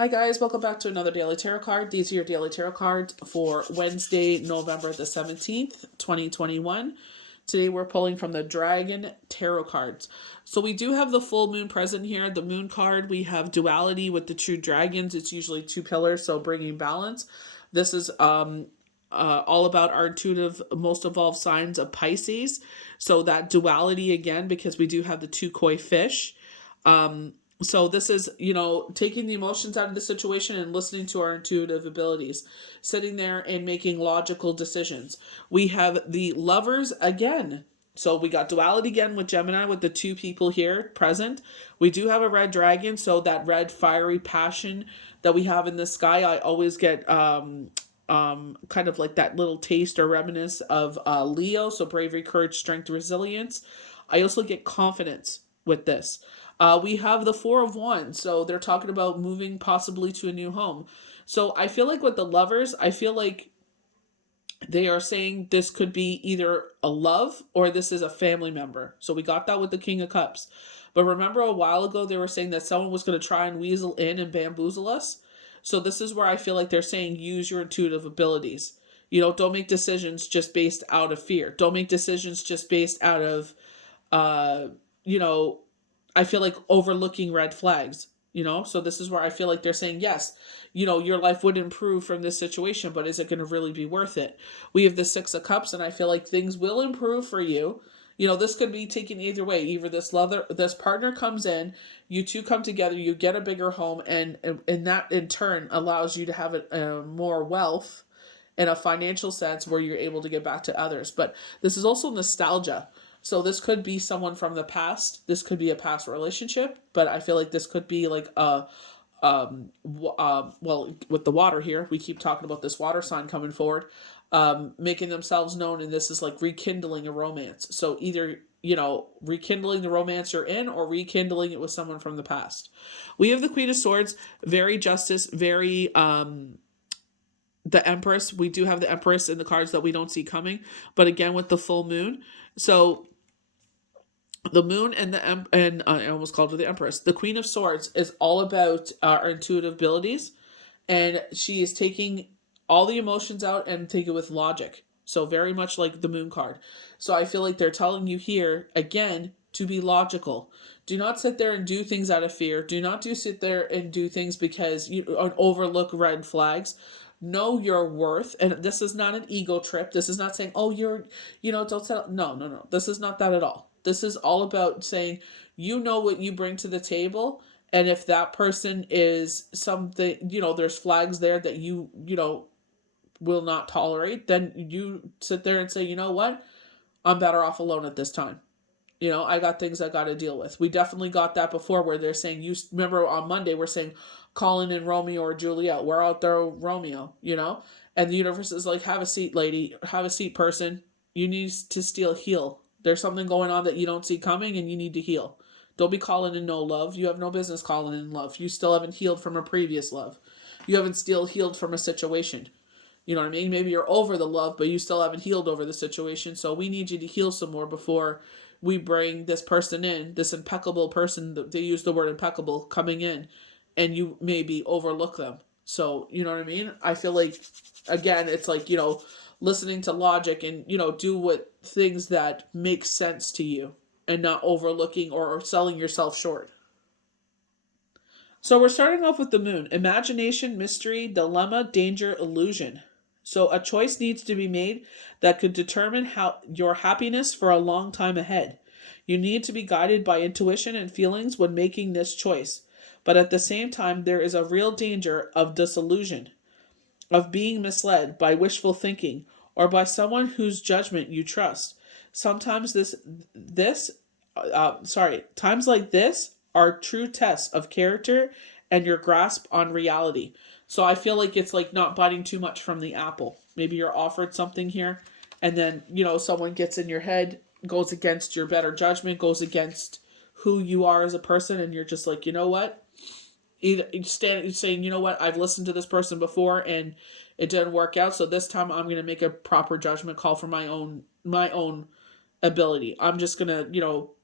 Hi guys, welcome back to another daily tarot card. These are your daily tarot cards for Wednesday, November the 17th, 2021. Today we're pulling from the Dragon Tarot cards. So we do have the full moon present here. The moon card, we have duality with the two dragons. It's usually two pillars, so bringing balance. This is all about our intuitive, most evolved signs of Pisces. So that duality again, because we do have the two koi fish. So this is, taking the emotions out of the situation and listening to our intuitive abilities, sitting there and making logical decisions. We have the Lovers again. So we got duality again with Gemini with the two people here present. We do have a red dragon, so that red fiery passion that we have in the sky, I always get kind of like that little taste or reminiscence of Leo, so bravery, courage, strength, resilience. I also get confidence with this. We have the Four of Wands, so they're talking about moving possibly to a new home. So I feel like with the Lovers, I feel like they are saying this could be either a love or this is a family member. So we got that with the King of Cups. But remember a while ago they were saying that someone was going to try and weasel in and bamboozle us? So this is where I feel like they're saying use your intuitive abilities. Don't make decisions just based out of fear. Don't make decisions just based out of uh, you know, I feel like overlooking red flags, So this is where I feel like they're saying, yes, your life would improve from this situation, but is it going to really be worth it? We have the Six of Cups, and I feel like things will improve for you. This could be taken either way. Either this partner comes in, you two come together, you get a bigger home, and that in turn allows you to have more wealth in a financial sense where you're able to give back to others. But this is also nostalgia. So this could be someone from the past. This could be a past relationship, but I feel like this could be like well, with the water here, we keep talking about this water sign coming forward, making themselves known, and this is like rekindling a romance. So either rekindling the romance you're in or rekindling it with someone from the past. We have the Queen of Swords, very justice, very the Empress. We do have the Empress in the cards that we don't see coming, but again with the full moon. So the moon and I almost called her the Empress. The Queen of Swords is all about our intuitive abilities, and she is taking all the emotions out and take it with logic. So very much like the moon card. So I feel like they're telling you here again to be logical. Do not sit there and do things out of fear. Do not sit there and do things because you overlook red flags. Know your worth, and this is not an ego trip. This is not saying, "Oh, don't sell." No, no, no. This is not that at all. This is all about saying, what you bring to the table, and if that person is something, there's flags there that will not tolerate, then you sit there and say, you know what, I'm better off alone at this time. I got things I got to deal with. We definitely got that before where they're saying, remember on Monday, we're saying, calling in Romeo or Juliet. We're out there, Romeo, And the universe is like, have a seat, lady. Have a seat, person. You need to heal. There's something going on that you don't see coming and you need to heal. Don't be calling in no love. You have no business calling in love. You still haven't healed from a previous love. You haven't still healed from a situation. You know what I mean? Maybe you're over the love, but you still haven't healed over the situation. So we need you to heal some more before we bring this person in, this impeccable person. They use the word impeccable coming in, and you maybe overlook them. So, you know what I mean? I feel like, again, it's like, listening to logic and, do what things that make sense to you and not overlooking or selling yourself short. So we're starting off with the moon. Imagination, mystery, dilemma, danger, illusion. So a choice needs to be made that could determine your happiness for a long time ahead. You need to be guided by intuition and feelings when making this choice. But at the same time, there is a real danger of disillusion, of being misled by wishful thinking or by someone whose judgment you trust. Sometimes times like this are true tests of character and your grasp on reality. So I feel like it's like not biting too much from the apple. Maybe you're offered something here, and then, someone gets in your head, goes against your better judgment, goes against who you are as a person, and you're just like, you know what? Either saying, you know what, I've listened to this person before and it didn't work out, so this time I'm gonna make a proper judgment call for my own ability. I'm just gonna,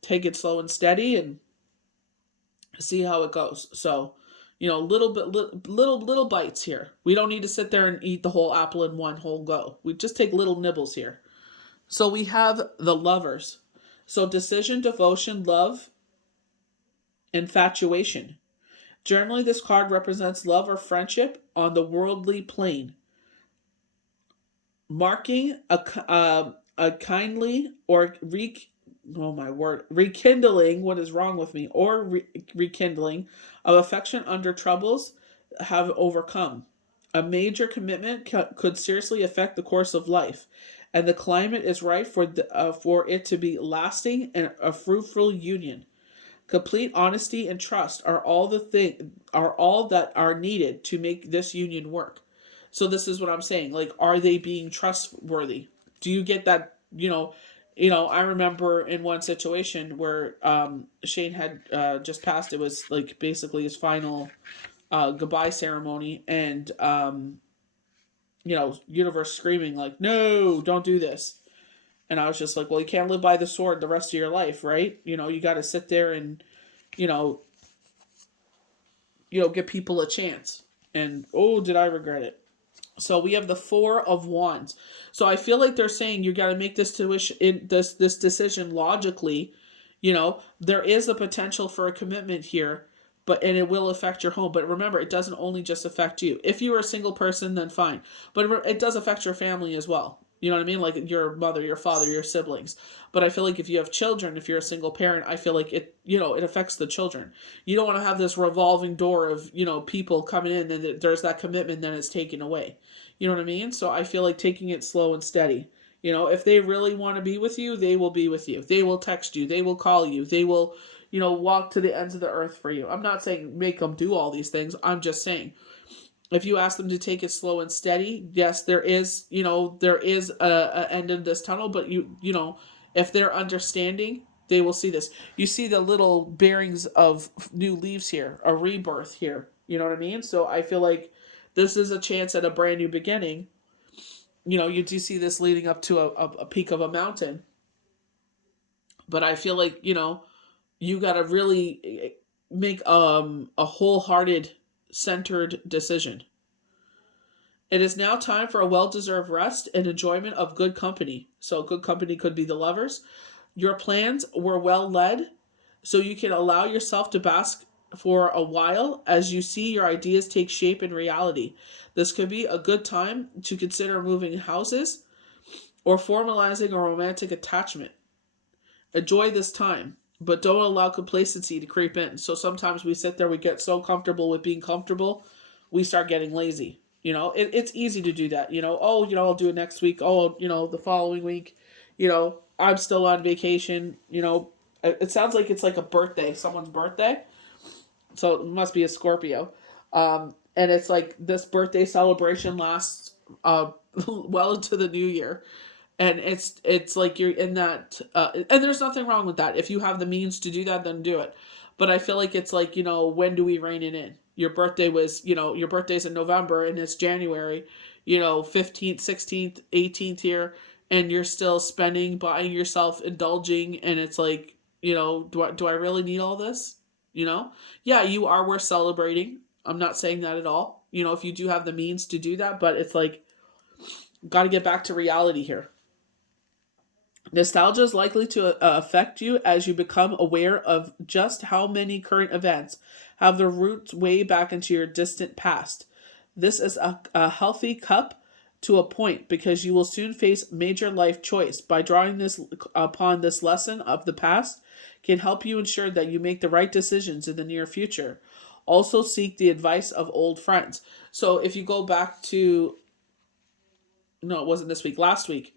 take it slow and steady and see how it goes. So, little bites here. We don't need to sit there and eat the whole apple in one whole go. We just take little nibbles here. So we have the lovers. So decision, devotion, love, infatuation. Generally, this card represents love or friendship on the worldly plane, marking a kindly or rekindling. What is wrong with me? Or rekindling of affection under troubles have overcome. A major commitment could seriously affect the course of life, and the climate is right for it to be lasting and a fruitful union. Complete honesty and trust are all that are needed to make this union work. So this is what I'm saying. Like, are they being trustworthy? Do you get that? I remember in one situation where Shane had just passed. It was like basically his final goodbye ceremony, and universe screaming like, "No, don't do this." And I was just like, well, you can't live by the sword the rest of your life, right? You got to sit there and, you know, give people a chance. And, oh, did I regret it? So we have the Four of Wands. So I feel like they're saying you got to make this decision logically. There is a potential for a commitment here, and it will affect your home. But remember, it doesn't only just affect you. If you are a single person, then fine. But it does affect your family as well. You know what I mean? Like your mother, your father, your siblings. But I feel like if you have children, if you're a single parent, I feel like it affects the children. You don't want to have this revolving door of, people coming in and there's that commitment, then it's taken away. You know what I mean? So I feel like taking it slow and steady. If they really want to be with you, they will be with you. They will text you. They will call you. They will, walk to the ends of the earth for you. I'm not saying make them do all these things. I'm just saying, if you ask them to take it slow and steady, yes, there is a end in this tunnel, but if they're understanding, they will see this. You see the little bearings of new leaves here, a rebirth here. You know what I mean? So I feel like this is a chance at a brand new beginning. You do see this leading up to a peak of a mountain. But I feel like, you got to really make a wholehearted, centered decision. It is now time for a well-deserved rest and enjoyment of good company. So good company could be the lovers. Your plans were well led, so you can allow yourself to bask for a while as you see your ideas take shape in reality. This could be a good time to consider moving houses or formalizing a romantic attachment. Enjoy this time, but don't allow complacency to creep in. So sometimes we sit there, we get so comfortable with being comfortable, we start getting lazy. It's easy to do that. I'll do it next week. Oh, the following week, I'm still on vacation. It sounds like it's like a birthday, someone's birthday. So it must be a Scorpio. And it's like this birthday celebration lasts well into the new year. And it's like you're in that, and there's nothing wrong with that. If you have the means to do that, then do it. But I feel like it's like, when do we rein it in? Your birthday's in November and it's January, 15th, 16th, 18th here, and you're still spending, buying yourself, indulging, and it's like, do I really need all this? Yeah, you are worth celebrating. I'm not saying that at all. If you do have the means to do that, but it's like, got to get back to reality here. Nostalgia is likely to affect you as you become aware of just how many current events have their roots way back into your distant past. This is a healthy cup to a point because you will soon face major life choice. By drawing this upon this lesson of the past can help you ensure that you make the right decisions in the near future. Also seek the advice of old friends. So if you go back to, no, it wasn't this week, last week,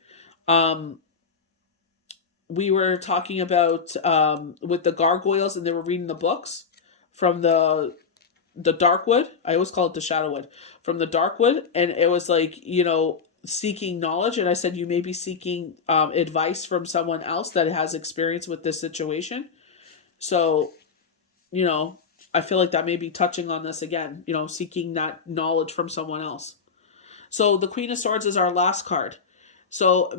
we were talking about with the gargoyles, and they were reading the books from the Darkwood. I always call it the Shadowwood. From the Darkwood, and it was like, seeking knowledge, and I said you may be seeking advice from someone else that has experience with this situation. So, I feel like that may be touching on this again, seeking that knowledge from someone else. So the Queen of Swords is our last card. So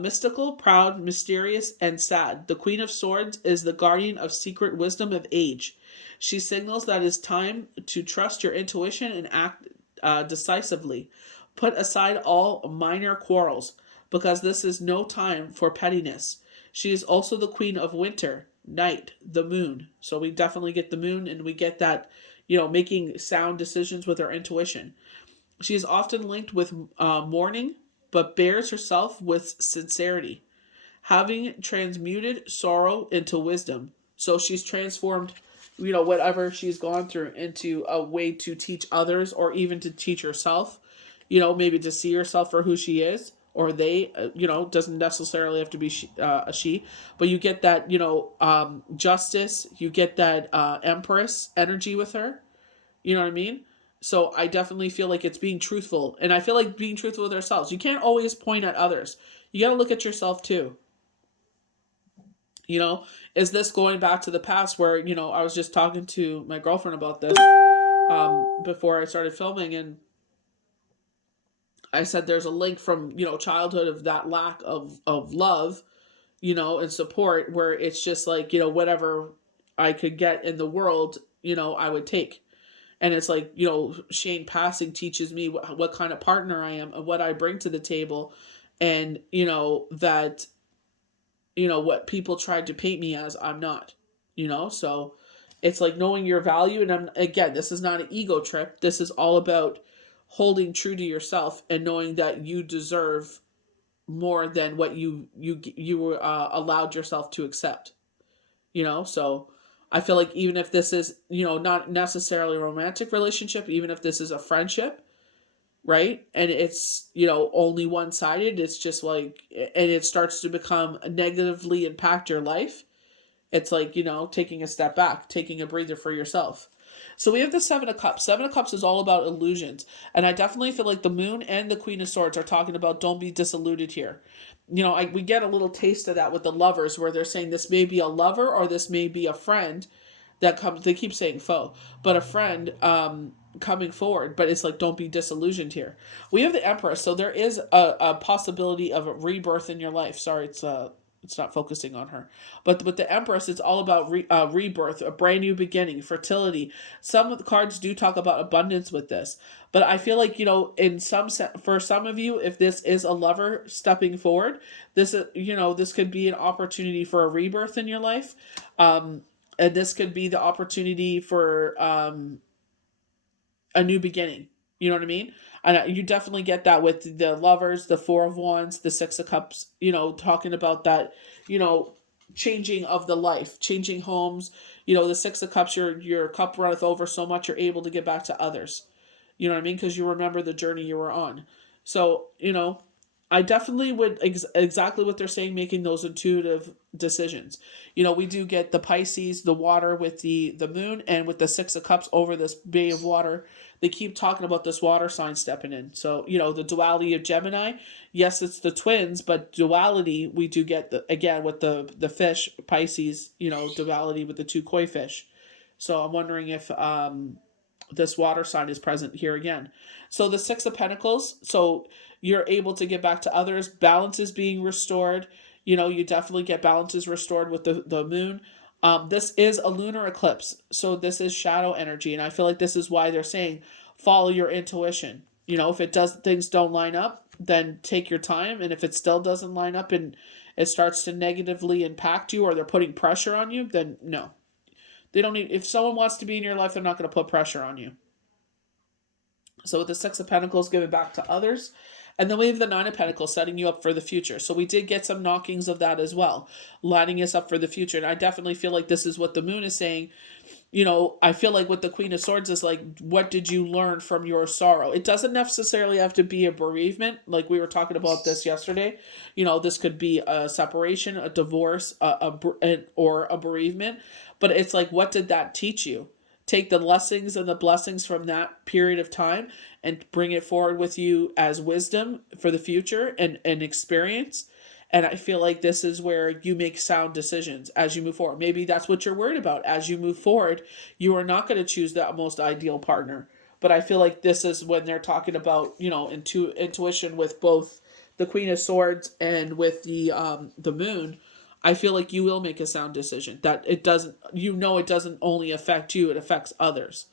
mystical, proud, mysterious, and sad. The Queen of Swords is the guardian of secret wisdom of age. She signals that it's time to trust your intuition and act decisively. Put aside all minor quarrels, because this is no time for pettiness. She is also the queen of winter, night, the moon. So we definitely get the moon, and we get that, making sound decisions with her intuition. She is often linked with mourning, but bears herself with sincerity, having transmuted sorrow into wisdom. So she's transformed, whatever she's gone through into a way to teach others, or even to teach herself, maybe to see herself for who she is, or they, doesn't necessarily have to be a she, but you get that, justice, you get that empress energy with her. You know what I mean? So I definitely feel like it's being truthful. And I feel like being truthful with ourselves. You can't always point at others. You got to look at yourself too. Is this going back to the past where, I was just talking to my girlfriend about this before I started filming, and I said there's a link from, childhood of that lack of love, and support, where it's just like, whatever I could get in the world, I would take. And it's like, Shane passing teaches me what kind of partner I am and what I bring to the table. And, that, what people tried to paint me as, I'm not, so it's like knowing your value. And again, this is not an ego trip. This is all about holding true to yourself and knowing that you deserve more than what you allowed yourself to accept, so I feel like even if this is, not necessarily a romantic relationship, even if this is a friendship, right? And it's, only one-sided, it's just like, and it starts to become negatively impact your life. It's like, taking a step back, taking a breather for yourself. So we have the Seven of Cups. Seven of Cups is all about illusions. And I definitely feel like the Moon and the Queen of Swords are talking about don't be disillusioned here. We get a little taste of that with the Lovers, where they're saying this may be a lover or this may be a friend that comes, they keep saying foe, but a friend coming forward. But it's like, don't be disillusioned here. We have the Empress. So there is a possibility of a rebirth in your life. Sorry, it's not focusing on her. But with the Empress, it's all about rebirth, a brand new beginning, fertility. Some of the cards do talk about abundance with this. But I feel like, for some of you, if this is a lover stepping forward, this could be an opportunity for a rebirth in your life. And this could be the opportunity for a new beginning. You know what I mean? And you definitely get that with the Lovers, the Four of Wands, the Six of Cups, talking about that, changing of the life, changing homes. The Six of Cups, your cup runneth over so much you're able to give back to others. You know what I mean? Because you remember the journey you were on. So, I definitely would, exactly what they're saying, making those intuitive decisions. We do get the Pisces, the water with the moon, and with the Six of Cups over this bay of water. They keep talking about this water sign stepping in. So, the duality of Gemini, yes, it's the twins, but duality, we do get, again, with the fish, Pisces, duality with the two koi fish. So I'm wondering if this water sign is present here again. So the Six of Pentacles, so you're able to give back to others. Balance is being restored. You definitely get balances restored with the moon. This is a lunar eclipse, so this is shadow energy, and I feel like this is why they're saying follow your intuition. If things don't line up, then take your time, and if it still doesn't line up and it starts to negatively impact you, or they're putting pressure on you, then no. They don't need, if someone wants to be in your life, they're not going to put pressure on you. So with the Six of Pentacles, giving back to others. And then we have the Nine of Pentacles, setting you up for the future. So we did get some knockings of that as well, lining us up for the future. And I definitely feel like this is what the moon is saying. I feel like with the Queen of Swords is like, what did you learn from your sorrow? It doesn't necessarily have to be a bereavement. Like we were talking about this yesterday. This could be a separation, a divorce, or a bereavement. But it's like, what did that teach you? Take the lessons and the blessings from that period of time and bring it forward with you as wisdom for the future and experience. And I feel like this is where you make sound decisions as you move forward. Maybe that's what you're worried about. As you move forward, you are not going to choose the most ideal partner. But I feel like this is when they're talking about, intuition with both the Queen of Swords and with the moon. I feel like you will make a sound decision, that it doesn't, it doesn't only affect you, it affects others.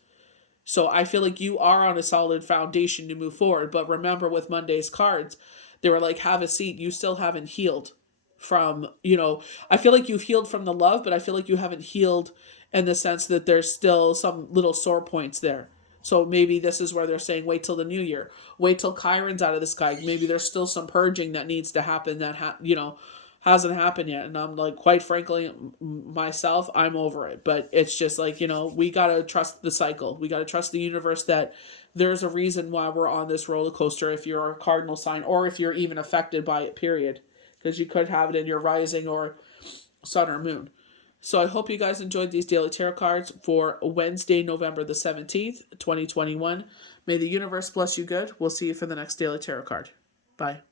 So I feel like you are on a solid foundation to move forward. But remember, with Monday's cards, they were like, have a seat. You still haven't healed from, I feel like you've healed from the love, but I feel like you haven't healed in the sense that there's still some little sore points there. So maybe this is where they're saying, wait till the new year, wait till Chiron's out of the sky. Maybe there's still some purging that needs to happen that, hasn't happened yet. And I'm like, quite frankly, myself, I'm over it. But it's just like, we got to trust the cycle. We got to trust the universe that there's a reason why we're on this roller coaster if you're a cardinal sign or if you're even affected by it, period. Because you could have it in your rising or sun or moon. So I hope you guys enjoyed these daily tarot cards for Wednesday, November the 17th, 2021. May the universe bless you good. We'll see you for the next daily tarot card. Bye.